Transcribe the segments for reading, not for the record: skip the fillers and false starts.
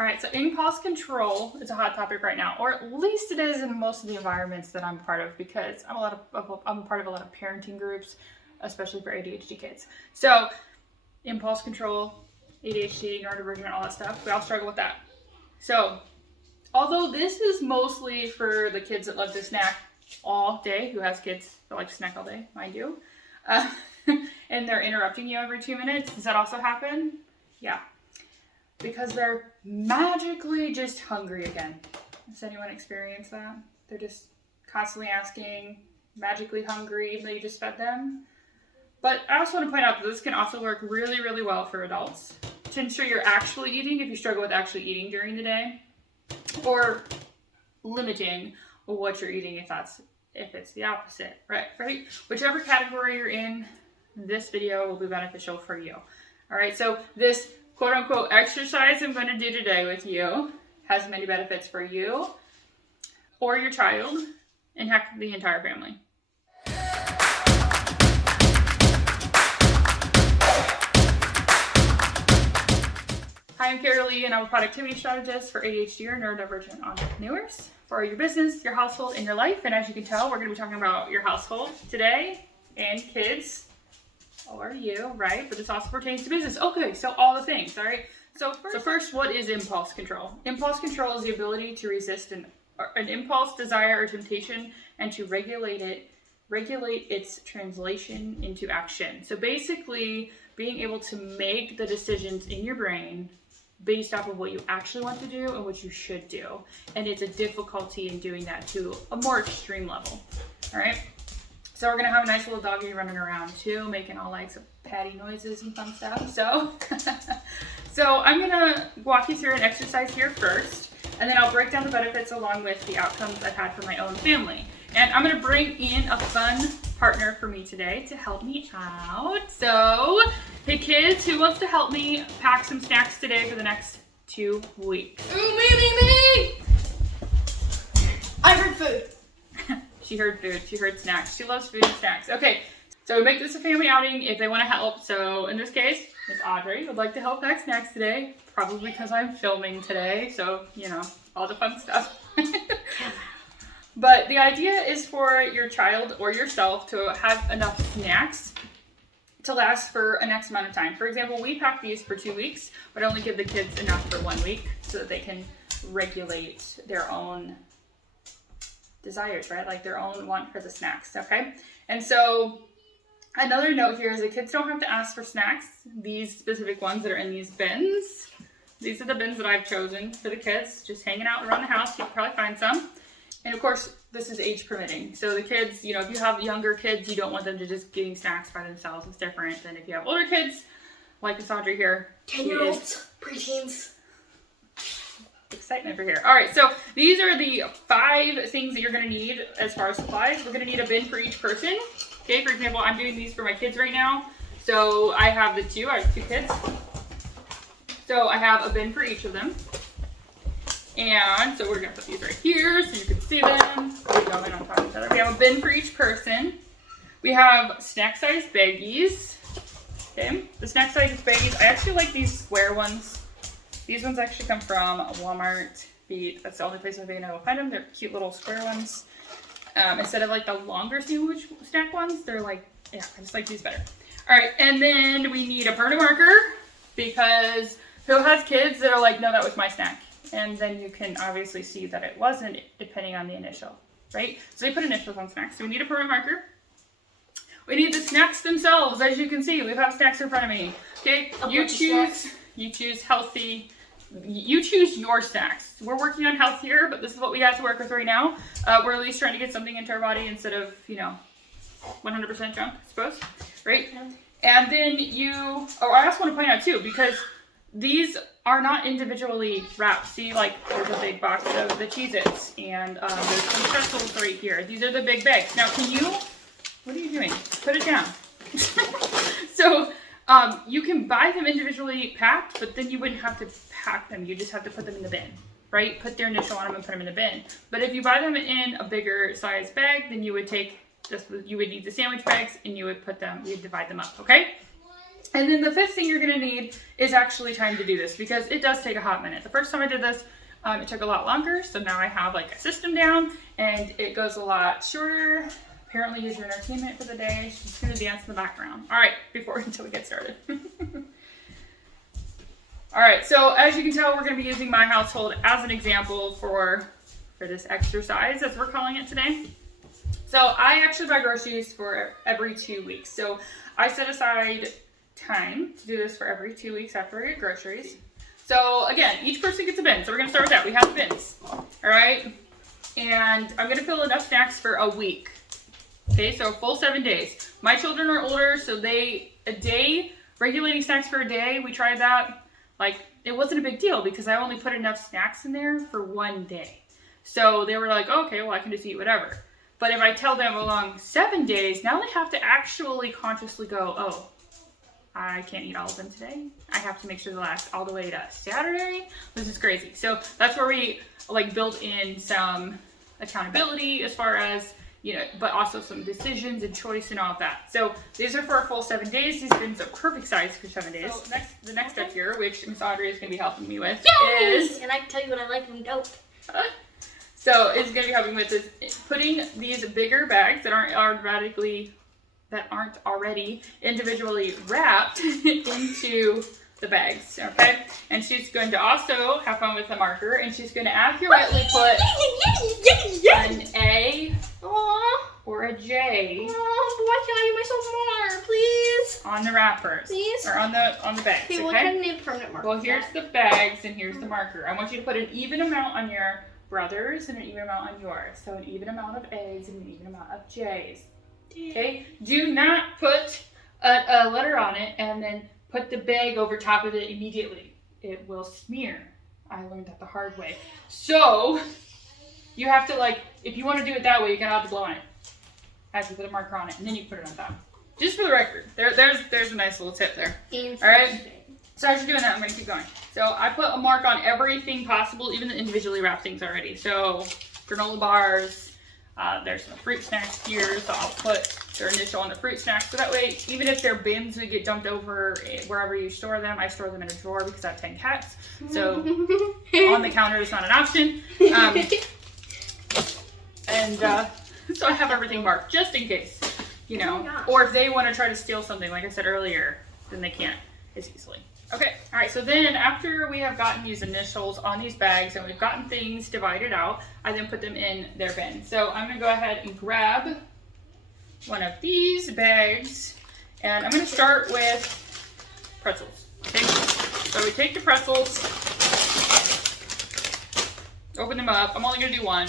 All right, so impulse control is a hot topic right now, or at least it is in most of the environments that I'm part of, because I'm part of a lot of parenting groups, especially for ADHD kids. So impulse control, ADHD, neurodivergent, all that stuff, we all struggle with that. So although this is mostly for the kids that love to snack all day, who has kids that like to snack all day, mind you, and they're interrupting you every 2 minutes, does that also happen? Yeah. Because they're magically just hungry again. Has anyone experienced that? They're just constantly asking, magically hungry, even though you just fed them. But I also want to point out that this can also work really, really well for adults to ensure you're actually eating if you struggle with actually eating during the day, or limiting what you're eating if it's the opposite, right? Whichever category you're in, this video will be beneficial for you. All right, so this quote unquote exercise I'm going to do today with you has many benefits for you or your child, and heck, the entire family. Hi, I'm Carolee, and I'm a productivity strategist for ADHD or neurodivergent entrepreneurs for your business, your household, and your life. And as you can tell, we're going to be talking about your household today and kids. Or you, right? But this also pertains to business. Okay, so all the things, all right? So first, what is impulse control? Impulse control is the ability to resist an impulse, desire, or temptation, and to regulate its translation into action. So basically, being able to make the decisions in your brain based off of what you actually want to do and what you should do. And it's a difficulty in doing that to a more extreme level, all right? So we're gonna have a nice little doggy running around too, making all like some patty noises and fun stuff. So I'm gonna walk you through an exercise here first, and then I'll break down the benefits along with the outcomes I've had for my own family. And I'm gonna bring in a fun partner for me today to help me out. So, hey kids, who wants to help me pack some snacks today for the next 2 weeks? Ooh, me! I heard food. She heard food, she heard snacks. She loves food and snacks. Okay, so we make this a family outing if they want to help. So in this case, Miss Audrey would like to help pack snacks today, probably because I'm filming today. So, you know, all the fun stuff. But the idea is for your child or yourself to have enough snacks to last for an X amount of time. For example, we pack these for 2 weeks, but only give the kids enough for 1 week so that they can regulate their own desires, right? Like their own want for the snacks, okay? And so another note here is the kids don't have to ask for snacks. These specific ones that are in these bins, these are the bins that I've chosen for the kids, just hanging out around the house. You can probably find some. And of course, this is age permitting. So the kids, you know, if you have younger kids, you don't want them to just getting snacks by themselves. It's different than if you have older kids, like Miss Audrey here. 10-year-olds, preteens. Excitement for here. All right, so these are the 5 things that you're going to need as far as supplies. We're going to need a bin for each person. Okay, for example, I'm doing these for my kids right now. So I have I have 2 kids. So I have a bin for each of them. And so we're going to put these right here so you can see them. They're going on top of each other. We have a bin for each person. We have snack size baggies. Okay, the snack size baggies, I actually like these square ones. These ones actually come from Walmart. That's the only place I've been able to find them. They're cute little square ones. Instead of like the longer sandwich snack ones, they're like, yeah, I just like these better. All right, and then we need a permanent marker, because who has kids that are like, no, that was my snack? And then you can obviously see that it wasn't, depending on the initial, right? So they put initials on snacks. So we need a permanent marker. We need the snacks themselves. As you can see, we have snacks in front of me. Okay, you choose healthy. You choose your snacks. We're working on health here, but this is what we have to work with right now. We're at least trying to get something into our body instead of, 100% junk, I suppose, right? Yeah. And then I also want to point out too, because these are not individually wrapped. See, like there's a big box of the Cheez-Its, and there's some pretzels right here. These are the big bags. Now, what are you doing? Put it down. So, you can buy them individually packed, but then you wouldn't have to pack them. You just have to put them in the bin, right? Put their initial on them and put them in the bin. But if you buy them in a bigger size bag, then you would need the sandwich bags and you'd divide them up, okay? And then the fifth thing you're gonna need is actually time to do this, because it does take a hot minute. The first time I did this, it took a lot longer, so now I have like a system down, and it goes a lot shorter. Apparently use your entertainment for the day. She's gonna dance in the background. All right, until we get started. All right, so as you can tell, we're gonna be using my household as an example for this exercise, as we're calling it today. So I actually buy groceries for every 2 weeks. So I set aside time to do this for every 2 weeks after I get groceries. So again, each person gets a bin. So we're gonna start with that. We have bins, all right? And I'm gonna fill enough snacks for a week. Okay, so a full 7 days. My children are older, so regulating snacks for a day, we tried that. Like, it wasn't a big deal because I only put enough snacks in there for 1 day. So they were like, okay, well, I can just eat whatever. But if I tell them along 7 days, now they have to actually consciously go, oh, I can't eat all of them today. I have to make sure they last all the way to Saturday. This is crazy. So that's where we like build in some accountability as far as, you know, but also some decisions and choice and all of that. So these are for a full 7 days. These bins are perfect size for 7 days. So the next step here, which Miss Audrey is going to be helping me with, is... And I can tell you what I like and we don't. So is going to be helping with is putting these bigger bags that aren't already individually wrapped into the bags, okay? And she's going to also have fun with the marker, and she's going to accurately put an A or a J. Oh, why can't I do myself more, please? On the wrappers, Please? or on the bags. Okay, well, I need a permanent marker. Well, here's the bags, and here's the marker. I want you to put an even amount on your brothers and an even amount on yours. So an even amount of A's and an even amount of J's. Okay? Do not put a letter on it and then put the bag over top of it immediately. It will smear. I learned that the hard way. So you have to, like, if you want to do it that way, you're gonna have to blow on it. After you put a marker on it, and then you put it on top. Just for the record. There's a nice little tip there. Alright? So as you're doing that, I'm going to keep going. So I put a mark on everything possible, even the individually wrapped things already. So granola bars, there's some fruit snacks here, so I'll put their initial on the fruit snacks. So that way, even if their bins would get dumped over wherever you store them, I store them in a drawer because I have 10 cats. So on the counter is not an option. So I have everything marked just in case, you know, or if they want to try to steal something, like I said earlier, then they can't as easily. Okay, all right, so then after we have gotten these initials on these bags and we've gotten things divided out, I then put them in their bin. So I'm gonna go ahead and grab one of these bags, and I'm gonna start with pretzels, okay? So we take the pretzels, open them up. I'm only gonna do one.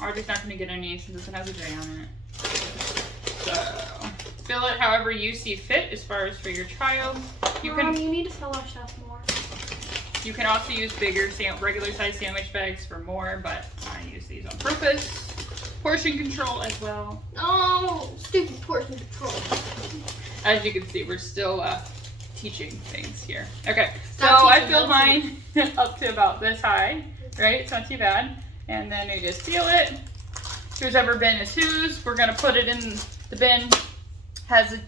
Audrey's not gonna get any since it has a J on it. So fill it however you see fit as far as for your child. You need to fill our stuff more. You can also use bigger regular size sandwich bags for more, but I use these on purpose. Portion control as well. Oh, stupid portion control. As you can see, we're still teaching things here. Okay, so I filled mine up to about this high, right? It's not too bad. And then we just seal it. Whoever bin is whose. We're gonna put it in the bin.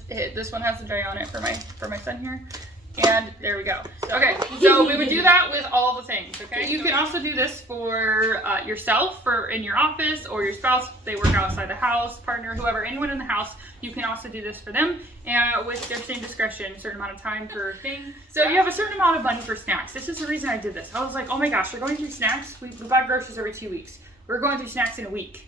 This one has a J on it for my son here. And there we go. Okay, so we would do that with all the things, okay? You can also do this for yourself, for in your office, or your spouse, if they work outside the house, partner, whoever, anyone in the house, you can also do this for them, and with their same discretion, a certain amount of time per thing. So you have a certain amount of money for snacks. This is the reason I did this. I was like, oh my gosh, we're going through snacks. We buy groceries every 2 weeks. We're going through snacks in a week.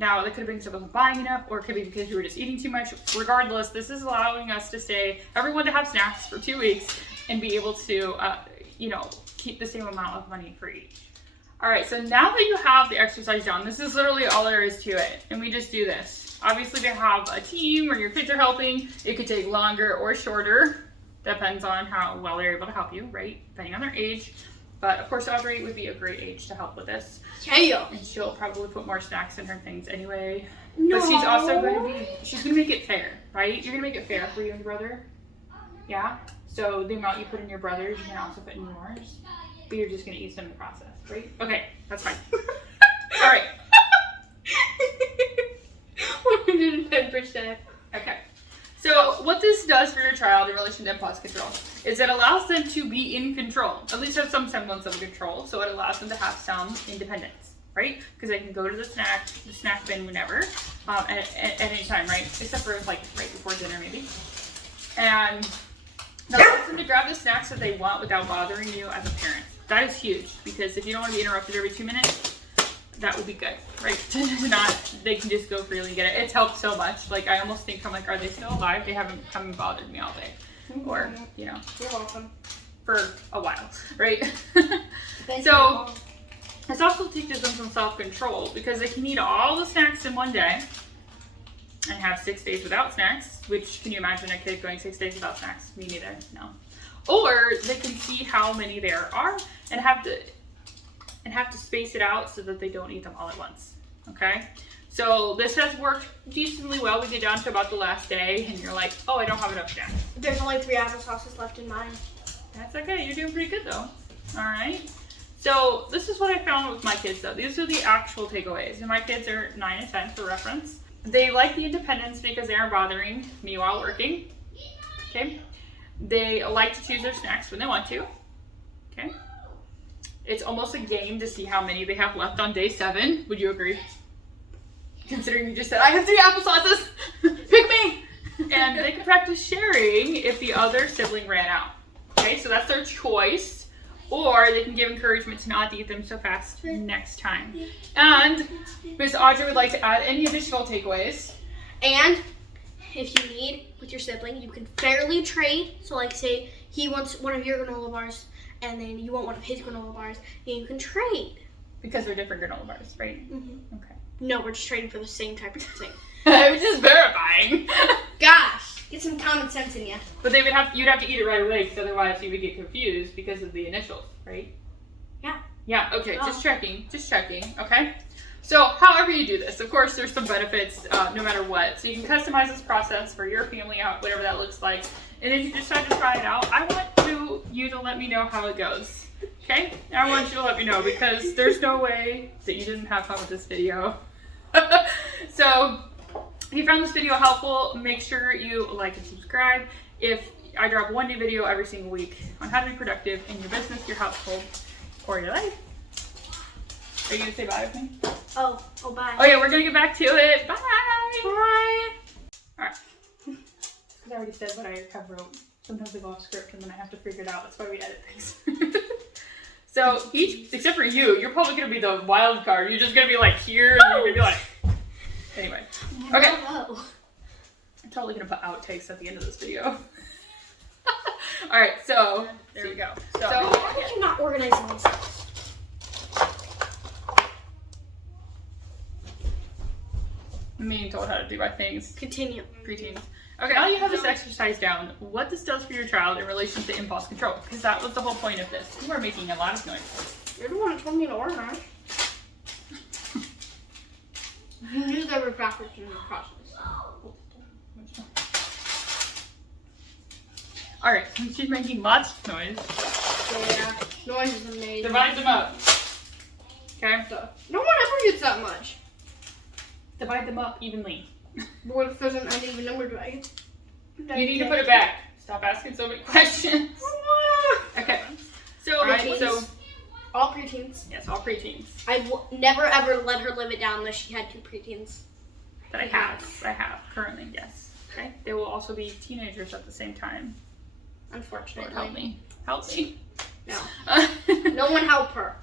Now, that could have been because I wasn't buying enough, or it could be because you were just eating too much. Regardless, this is allowing us to everyone to have snacks for 2 weeks and be able to, keep the same amount of money for each. All right, so now that you have the exercise down, this is literally all there is to it, and we just do this. Obviously, to have a team where your kids are helping, it could take longer or shorter. Depends on how well they're able to help you, right? Depending on their age. But of course, Audrey would be a great age to help with this. Yeah. And she'll probably put more snacks in her things anyway. No. But she's also she's gonna make it fair, right? You're gonna make it fair for you and your brother. Yeah? So the amount you put in your brother's, you can also put in yours. But you're just gonna eat some in the process, right? Okay, that's fine. All right. 110%. Okay. So what this does for your child in relation to impulse control is it allows them to be in control, at least have some semblance of control. So it allows them to have some independence, right? Because they can go to the snack bin whenever, at any time, right? Except for like right before dinner maybe. And that allows them to grab the snacks that they want without bothering you as a parent. That is huge, because if you don't want to be interrupted every 2 minutes, that would be good, right? They can just go freely and get it. It's helped so much. Like, I almost think, I'm like, are they still alive? They haven't come and bothered me all day. Or, you know. You're welcome. For a while, right? Thank So, you. this also teaches them some self-control, because they can eat all the snacks in one day and have 6 days without snacks, which, can you imagine a kid going 6 days without snacks? Me neither, no. Or they can see how many there are and have to space it out so that they don't eat them all at once, okay? So this has worked decently well. We get down to about the last day and you're like, oh, I don't have enough snacks. There's only 3 applesauces left in mine. That's okay, you're doing pretty good though. All right. So this is what I found with my kids though. These are the actual takeaways. And my kids are 9 and 10 for reference. They like the independence because they aren't bothering me while working, okay? They like to choose their snacks when they want to, okay? It's almost a game to see how many they have left on day 7. Would you agree? Considering you just said, I have 3 applesauces, pick me! And they can practice sharing if the other sibling ran out. Okay, so that's their choice. Or they can give encouragement to not eat them so fast next time. And Miss Audrey would like to add any additional takeaways. And if you need, with your sibling, you can fairly trade. So like say he wants one of your granola bars and then you want one of his granola bars, and you can trade. Because they're different granola bars, right? Mm-hmm. Okay. No, we're just trading for the same type of thing. Which is verifying. Gosh, get some common sense in you. But you'd have to eat it right away, because otherwise you would get confused because of the initials, right? Yeah. Yeah, okay, just checking, okay? So however you do this, of course there's some benefits no matter what. So you can customize this process for your family out, whatever that looks like. And if you decide to try it out, I want you to let me know how it goes. Okay? I want you to let me know, because there's no way that you didn't have fun with this video. So if you found this video helpful, make sure you like and subscribe. If I drop one new video every single week on how to be productive in your business, your household, or your life. Are you going to say bye with me? Oh, bye. Oh yeah, we're going to get back to it. Bye. Bye. Alright. Because I already said what I have wrote. Sometimes I go off script and then I have to figure it out. That's why we edit things. So except for you, you're probably going to be the wild card. You're just going to be like here and you're going to be like... Anyway. Okay. No. I'm totally going to put outtakes at the end of this video. Alright, so there we go. So Why did you not organize these? I'm being told how to do my things. Continue. Preteens. Okay, now you have this exercise down. What this does for your child in relation to impulse control, because that was the whole point of this. You are making a lot of noise. You're the one who told me to organize. You knew there were factors in the process. Alright, she's making lots of noise. Yeah, noise is amazing. Divide them up. Okay? No one ever gets that much. Divide them up evenly. But what if there's an uneven number divide? You need to put it back. Stop asking so many questions. Okay. So, Preteens. so All preteens. yes, all preteens. I never ever let her live it down unless she had 2 preteens. That I have currently, yes. Okay. They will also be teenagers at the same time. Unfortunately. Lord help me. Help me. No. No one help her.